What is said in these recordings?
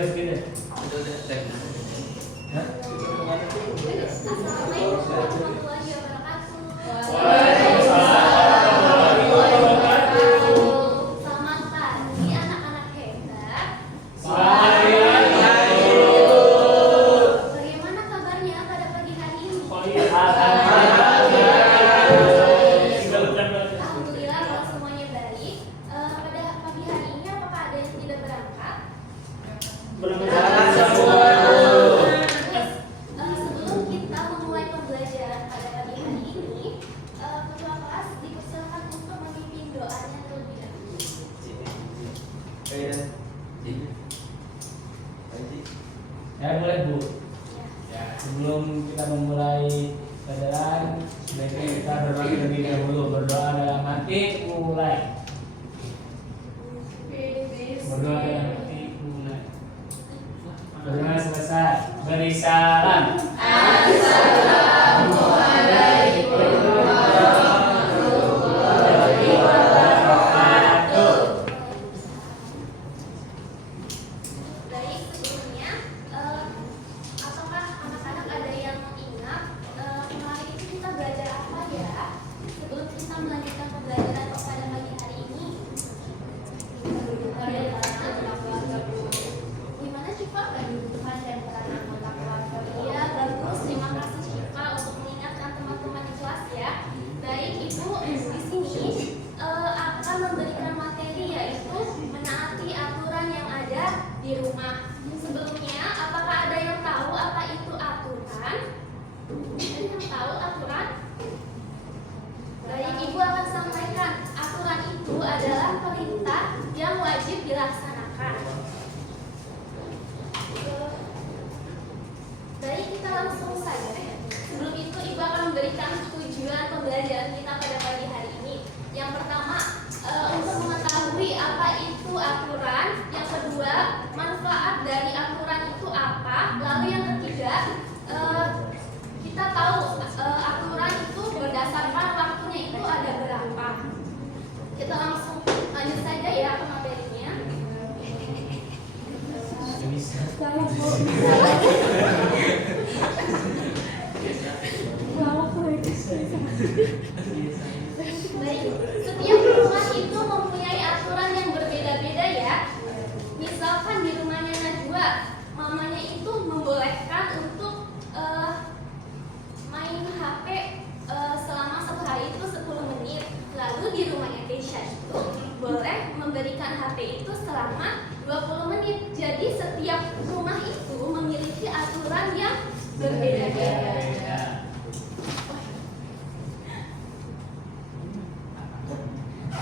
kelas gini. Hah? Assalamualaikum warahmatullahi wabarakatuh. Selamat pagi anak-anak hebat. Bagaimana kabarnya pada pagi hari ini? Alhamdulillah kalau semuanya baik. Pada pagi hari ini apakah ada yang tidak berangkat? Sebelum kita memulai pembelajaran pada pagi hari ini, ketua kelas dipersilakan untuk memimpin doanya terlebih dahulu. Ya mulai Bu. Ya, sebelum kita memulai pelajaran, sebaiknya kita berdoa terlebih dahulu. Berdoa dalam hati, mulai. Berdoa dalam hati, mulai. Berdoa selesai. Beri salam. Baik, sebelumnya, apakah anak-anak ada yang ingat kemarin itu kita belajar apa ya? Sebelum kita melanjutkan pembelajaran pada pagi hari ini. Gimana Syifa? Kehidupan dan peran anggota keluarga. Iya, bagus. Terima kasih Syifa untuk mengingatkan teman-teman di kelas ya. Baik, Ibu di sini akan memberikan materi yaitu menaati aturan yang ada di rumah. Sebelumnya, apakah ada yang tahu apa itu aturan? Ada yang tahu aturan? Baik, Ibu akan sampaikan. Aturan itu adalah perintah yang wajib dilaksanakan. Baik, kita langsung saja ya. Sebelum itu, Ibu akan memberikan tujuan pembelajaran kita pada pagi hari ini. Yang pertama, untuk mengetahui apa itu aturan. Yang kedua, manfaat dari aturan itu apa. Lalu yang ketiga, kita tahu aturan itu berdasarkan waktunya itu ada berapa. Kita langsung lanjut saja ya ke materinya. Baik, setiap rumah itu mempunyai aturan yang berbeda-beda ya. Misalkan di rumahnya Najwa, mamanya itu membolehkan untuk main HP selama satu hari itu 10 menit. Lalu di rumahnya Keisha itu boleh memberikan HP itu selama 20 menit. Jadi setiap rumah itu memiliki aturan yang berbeda-beda.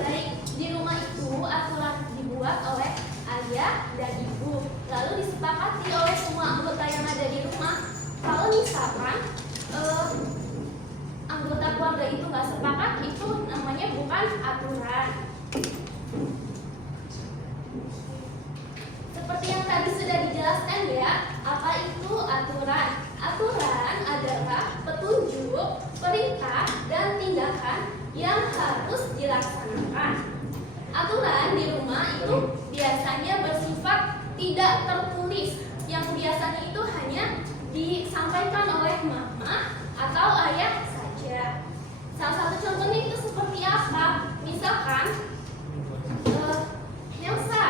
Baik, di rumah itu aturan dibuat oleh ayah dan ibu, lalu disepakati oleh semua anggota yang ada di rumah. Kalau misalkan anggota keluarga itu nggak sepakat, itu namanya bukan aturan. Seperti yang tadi sudah dijelaskan ya, apa itu aturan? Aturan adalah petunjuk, perintah, dan tindakan yang harus dilaksanakan. Aturan di rumah itu biasanya bersifat tidak tertulis, yang biasanya itu hanya disampaikan oleh mama atau ayah saja. Salah satu contohnya itu seperti apa? Misalkan Nelsa,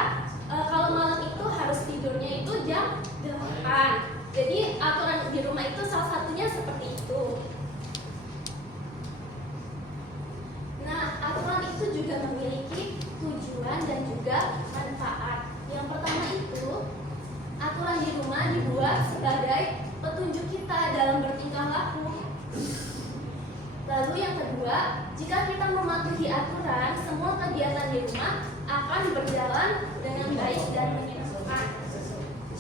kalau malam itu harus tidurnya itu jam 8. Jadi aturan di rumah itu salah satunya seperti itu. Nah, aturan itu juga memiliki tujuan dan juga manfaat. Yang pertama itu, aturan di rumah dibuat sebagai petunjuk kita dalam bertingkah laku. Lalu yang kedua, jika kita mematuhi aturan, semua kegiatan di rumah akan berjalan dengan baik dan menyenangkan.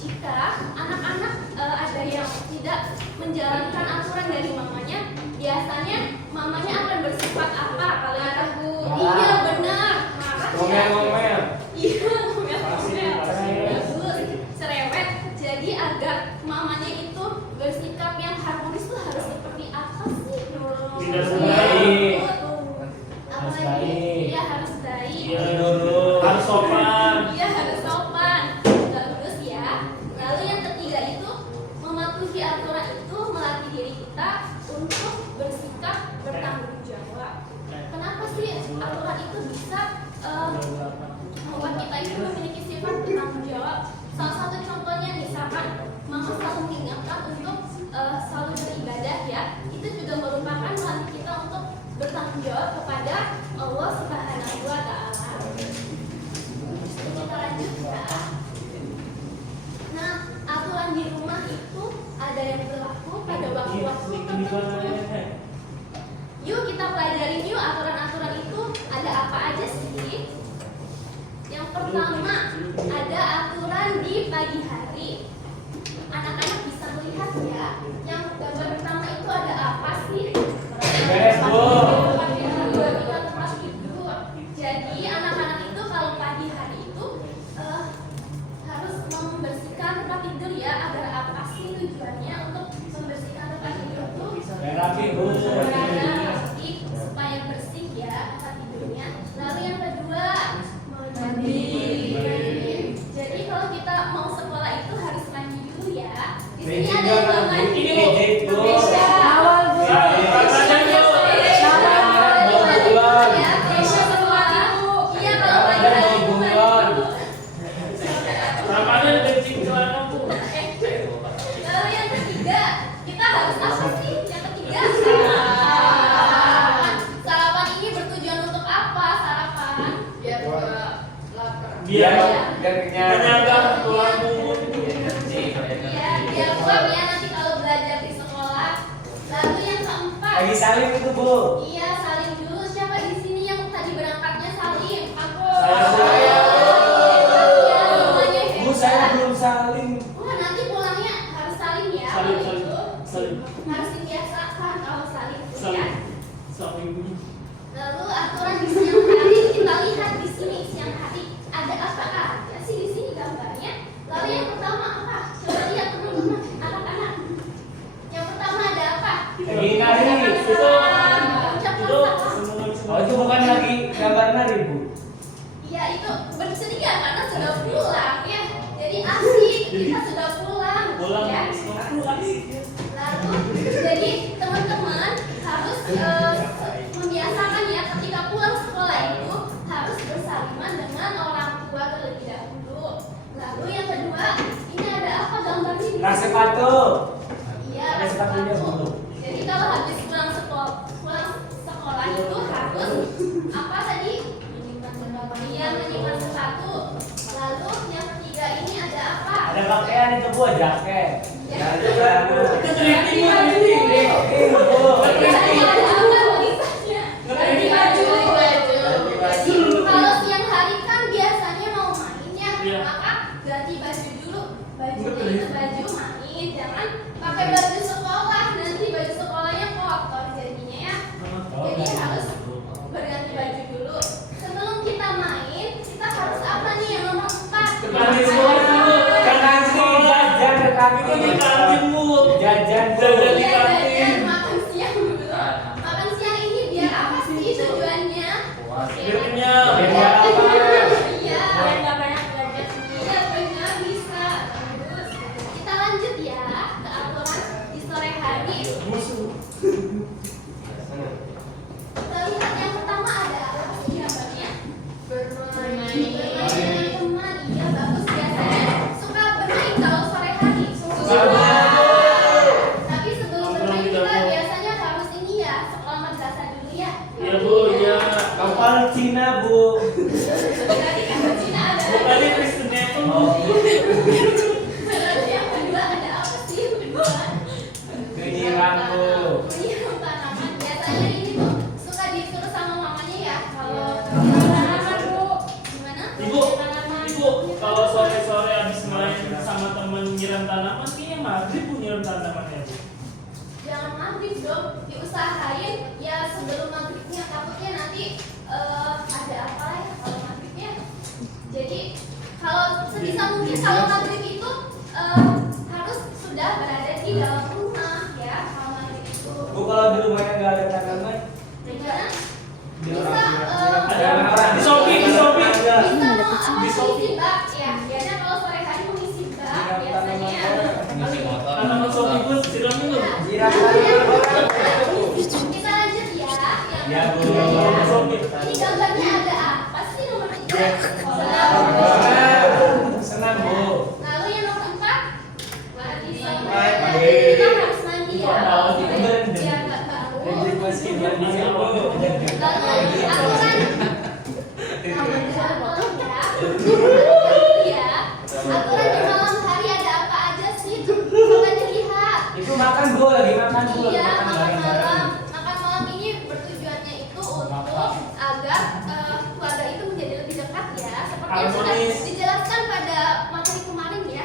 Jika anak-anak ada yang tidak menjalankan aturan dari mamanya, biasanya mamanya akan bersifat apa? Kalau yang tahu, iya benar, marah. Ngomel-ngomel. Iya, ngomel-ngomel. Bagus, cerewet. Jadi agar mamanya itu bersikap yang harmonis itu harus seperti apa sih? Tidak baik. Apalagi? Iya harus baik. Iya dulu. Harus sopan. Iya harus sopan. pagi hari. Anak-anak bisa melihat ya, yang gambar pertama itu ada apa sih? Beres, Bu. Tempat tidur. Jadi anak-anak itu kalau pagi hari itu harus membersihkan tempat tidur ya. Agar apa sih tujuannya untuk membersihkan tempat tidur itu? Yang rapi, Bu. Rapi, supaya bersih ya tempat tidurnya. Lalu yang kedua, mandi. Jadi kalau kita mau sekolah itu harus mandi dulu ya. Di sini ada yang belum mandi. Keisha. Awal Bu. Ya, Keisha sekolah. Iya, kalau pagi hari itu mandi dulu. Ramadan kencing celana, Bu. Lalu yang ketiga, kita harus apa sih? Yang ketiga, sarapan. Sarapan ini bertujuan untuk apa? Sarapan? Biar gak lapar. Biar kenyang. menjaga tulang punggung. Iya, biar kuat ya nanti kalau belajar di sekolah. Lalu yang keempat, Lagi salim itu, Bu. iya salim dulu. Siapa di sini yang tadi berangkatnya salim? Aku. Saya. Ya, semuanya Bu, saya hebat. belum salim. Wah, nanti pulangnya harus salim ya. Salim, kalau salim, itu. salim. Harus dibiasakan kalau salim itu ya. Salim. Salim. Lalu aturan di siang hari kita lihat di sini siang hari ada apa aja sih di sini gambarnya. Lalu yang pertama apa? Coba lihat teman-teman, anak-anak. Yang pertama ada apa? Lagi nari. Oh, itu bukan lagi gambar nari, Bu. Iya itu bersedia karena sudah pulang ya. Jadi asik kita sudah pulang. Pulang. Ya. Lalu jadi teman-teman harus membiasakan ya ketika pulang sekolah itu harus bersalaman dengan orang tua terlebih dahulu. Lalu yang kedua ini ada apa gambarnya? di Nah, sini? sepatu. Iya, Ada sepatunya, sepatu. Bu. Jadi kalau habis pulang sekolah itu harus apa tadi? Iya, menyimpan sepatu. Lalu yang ketiga ini ada apa? Ada pakaian itu, Bu, jaket. Ya. Itu drifting, Bu, drifting. Drifting, Bu. Biasanya ada apa tulisannya? Ganti baju. Jadi kalau siang hari kan biasanya mau main ya, Iya. maka ganti baju dulu. Bajunya itu baju main, jangan pakai baju sekolah. Nanti baju sekolahnya kotor jadinya ya. Jadi harus berganti baju dulu. Sebelum kita main, kita harus apa nih yang nomor 4? Ganti sekolah dulu. Kanan sini jajan ke kaki. Itu di kantin, Bu. Jajan, Bu. Jajan di Iya, kantin. jajan makan siang dulu. Makan siang ini biar apa sih tujuannya? Biar kenyang. Biar apa? Iya. Nggak banyak belajar. Iya benar bisa. Bagus. Kita lanjut ya ke aturan di sore hari. Kita lihat yang pertama ada apa sih gambarnya? Bermain dengan teman. Iya bagus biasanya suka bermain kalau sore hari. Tapi sebelum bermain kita biasanya harus ini ya sekolah madrasah dulu ya. Iya, Bu, iya. Kapal Cina, Bu. Berarti kan di Cina ada. Bukannya Kristennya itu. Berarti yang kedua ada apa sih yang kedua? Kejiran, Bu. Menyiram tanaman. Biasanya ini tuh suka disuruh sama mamanya ya kalau tanaman Bu. Gimana? Ibu, Ibu, kalau sore-sore habis main sama temen nyiram tanaman, kayaknya maghrib Bu nyiram tanamannya, Bu. Jangan maghrib dong, diusahain ya sebelum maghribnya, takutnya nanti ada apa ya kalau maghribnya. Jadi kalau sebisa mungkin kalau maghrib itu harus sudah berada di dalam rumah ya kalau maghrib itu. Bu, kalau di rumahnya nggak ada tanaman, Gimana? di Bisa orang Ada di Shopee, di Shopee. bisa Di Shopee. mengisi bak ya. Biasanya kalau sore hari mengisi bak biasanya. Tanaman Shopee, Bu, siram dulu. Jiran tanaman. Kita lanjut ya. Ya, Bu. Ini gambarnya ada apa sih nomor 3? Senang, Bu. Lalu yang nomor 4 mandi. Mandi. Kita harus mandi ya. Mandi. Biar nggak bau. Jadi masih biar bisa, Bu. Lalu aturan ya. Aturan di malam hari ada apa aja sih? Coba dilihat. Itu makan, Bu, lagi makan, Bu. Lagi Iya, makan makan bareng-bareng. malam. Makan malam ini bertujuannya itu untuk agar keluarga itu menjadi lebih dekat ya. Seperti yang sudah Harmonis. dijelaskan pada materi kemarin ya.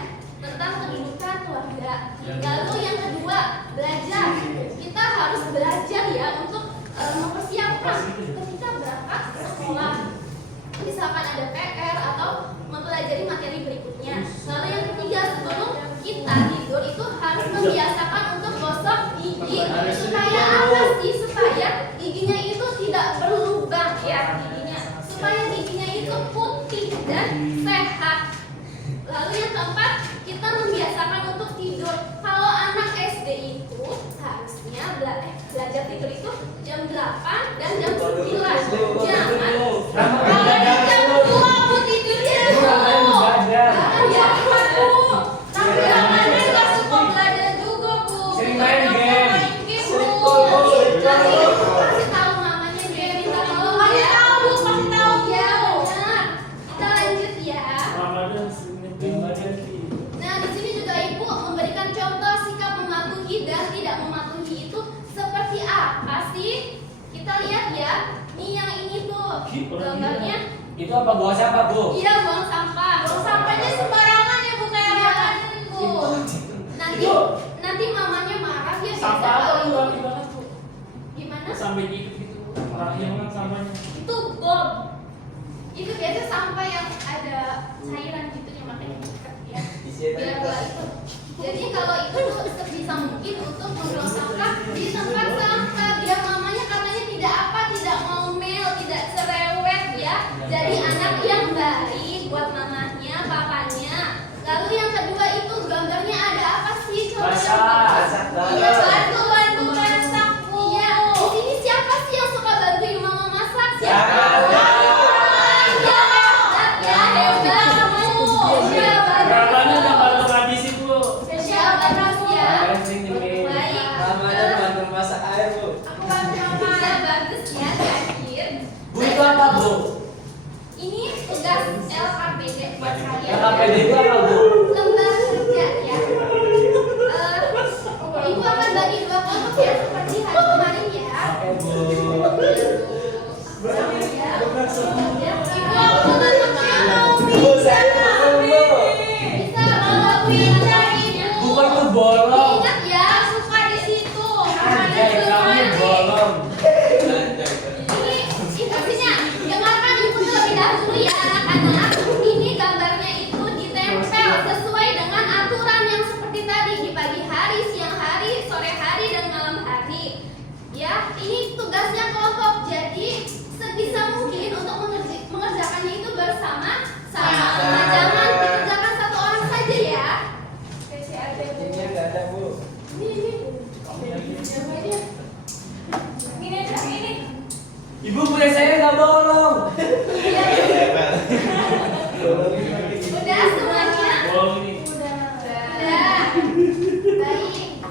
dilaksanakan ketika berangkat sekolah. Misalkan ada PR atau mempelajari materi berikutnya. Lalu yang ketiga, sebelum kita tidur itu harus membiasakan untuk gosok gigi. Supaya apa sih? Supaya giginya itu tidak berlubang ya giginya. Supaya giginya itu putih dan sehat. Lalu yang keempat, kita membiasakan untuk tidur. Kalau anak SD itu harusnya belajar tidur itu jam 8 dan jam 9. Jangan kalau jam 2 Bu tidurnya dulu. Jangan Bu. Tapi namanya nggak suka belajar juga Bu. Sering main game. Bu. Kasih tahu mamanya dia minta tolong ya. Kasih tahu ya. Benar. Kita lanjut ya. Nah, di sini juga Ibu memberikan contoh sikap mematuhi dan tidak mematuhi itu seperti apa sih? Kita lihat ya. Nih yang ini tuh gambarnya. Itu apa buang sampah, Bu? Iya, buang sampah. Buang sampahnya sembarangan ya Bu, kayak makanan Bu. Nanti mamanya marah ya. Sampah apa yang wangi banget tuh? Gimana? Sampai gitu orangnya banget sampahnya. Itu bom. Itu biasa sampah yang ada cairan gitu yang makanya diikat ya. Biar nggak itu. Jadi kalau itu sebisa mungkin untuk membuang sampah di tempat sampah biar mamanya katanya tidak ngomel, tidak cerewet ya. Jadi anak yang baik buat mamanya, papanya. Lalu yang kedua itu gambarnya ada apa sih? Coba Masak. Iya, bantu masak Bu. Iya. Di sini siapa sih yang suka bantuin mama masak? Siapa? Berapanya gambar tradisi Bu? Siapa ya? Baik. Ramadan bantu masak air, Bu. Aku bantu mama. Ya, bagus ya, terakhir. Bu itu apa, Bu? Ini tugas LKPD buat saya. LKPD itu apa, Bu? Lembar kerja ya. Ibu akan bagi dua kelompok ya seperti hari kemarin ya. Oke, Bu. Ibu aku mau bisa. Bisa mau bisa ibu. Bukan itu bolong. Ingat ya, suka di situ. Anjay, kamu bolong. Ini instruksinya. Dengarkan ibu terlebih dahulu ya anak-anak. Ini gambarnya itu ditempel sesuai dengan aturan yang seperti tadi di pagi hari, siang hari, sore hari, dan malam hari. Ya, ini tugasnya kelompok. Jadi sebisa mungkin untuk mengerjakannya itu bersama-sama. Jangan dikerjakan satu orang saja ya. Ini enggak ada, Bu. Ini. Ibu boleh saya nggak bolong. Udah semuanya? Bolong ini. Udah. Baik.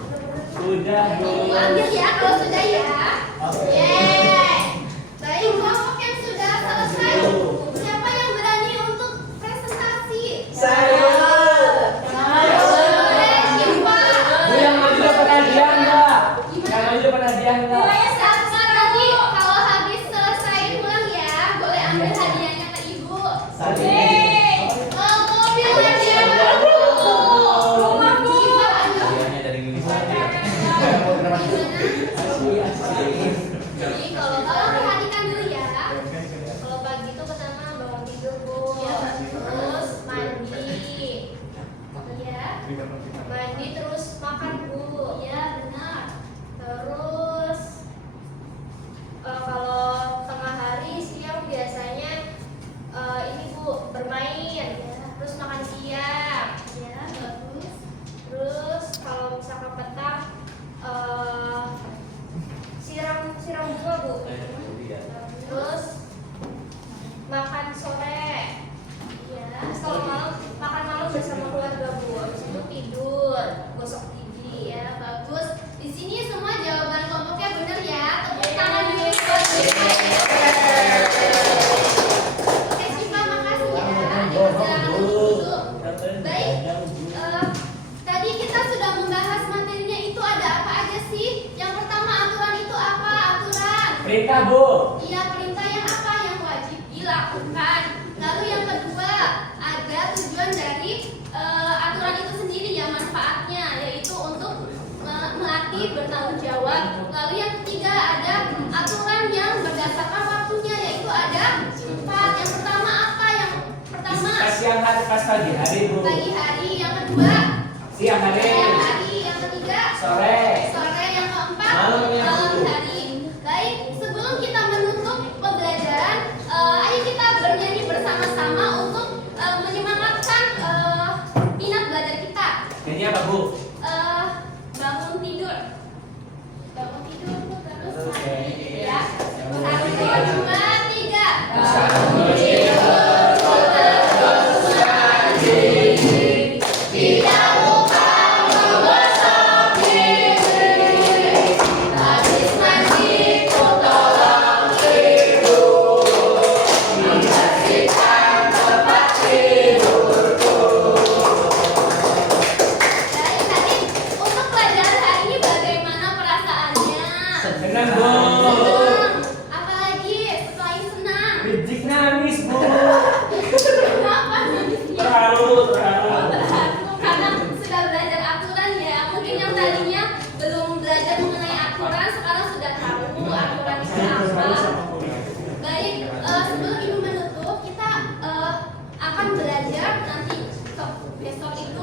Sudah, Bu. Ibu ambil ya kalau sudah ya. Oke. Yeay. Baik, kelompok yang sudah selesai. Siapa yang berani untuk presentasi? Saya. Boleh, Iva. Bu yang maju dapat hadiah enggak? Yang maju dapat hadiah enggak? Sabar lagi. Kalau habis selesai pulang ya, boleh ambil hadiahnya ke Ibu. Mobil hadiah baru. Rumahku. Hadiahnya dari Indonesia. Jadi kalau perhatikan dulu ya. Kalau pagi itu pertama bangun tidur Bu. Terus mandi. Iya. Mandi terus makan Bu. Iya benar. Terus kalau tengah hari siang biasanya ini Bu bermain. Terus makan siang. Ya bagus. Terus kalau misalkan petang siram bunga Bu. Terus makan sore. Iya. Terus kalau malam makan malam bersama keluarga Bu. Habis itu tidur, gosok gigi ya. Bagus. Di sini semua jawaban kelompoknya benar ya. Tepuk tangan dulu buat Siva. Oke Siva, makasih ya. Dikerjakan dulu. Baik. Tadi kita sudah membahas materinya itu ada apa aja sih? Yang pertama aturan itu apa? Aturan. Perintah, Bu. Iya, perintah yang apa yang wajib dilakukan. Lalu yang kedua, ada tujuan dari aturan itu sendiri ya, manfaatnya yaitu untuk melatih bertanggung jawab. Lalu yang ketiga ada aturan yang berdasarkan pas pagi hari, Bu. Pagi hari. Yang kedua, Siang hari. siang hari. Yang ketiga, Sore. sore. Yang keempat, Malam yang malam ketujuh. hari. Baik, sebelum kita menutup pembelajaran, ayo kita bernyanyi bersama-sama untuk menyemangatkan minat belajar kita. Ini apa, Bu? Bangun tidur. Bangun tidur tuh terus Oke. pagi, ya. Bangun 1, tidur. 2, 3. Bangun Tidak lupa menggosok gigi. Habis mandi ku tolong ibu. Membersihkan tempat tidurku. Baik, adik, untuk pelajaran hari ini bagaimana perasaannya? Senang, Bu. Senang. Apalagi setelah ini senang. Bijik nangis, Bu. Kenapa nangisnya? Terlalu. Karena sudah belajar aturan ya. Mungkin yang tadinya belum belajar mengenai aturan sekarang sudah tahu aturan itu apa. Baik, sebelum ibu menutup kita akan belajar nanti besok itu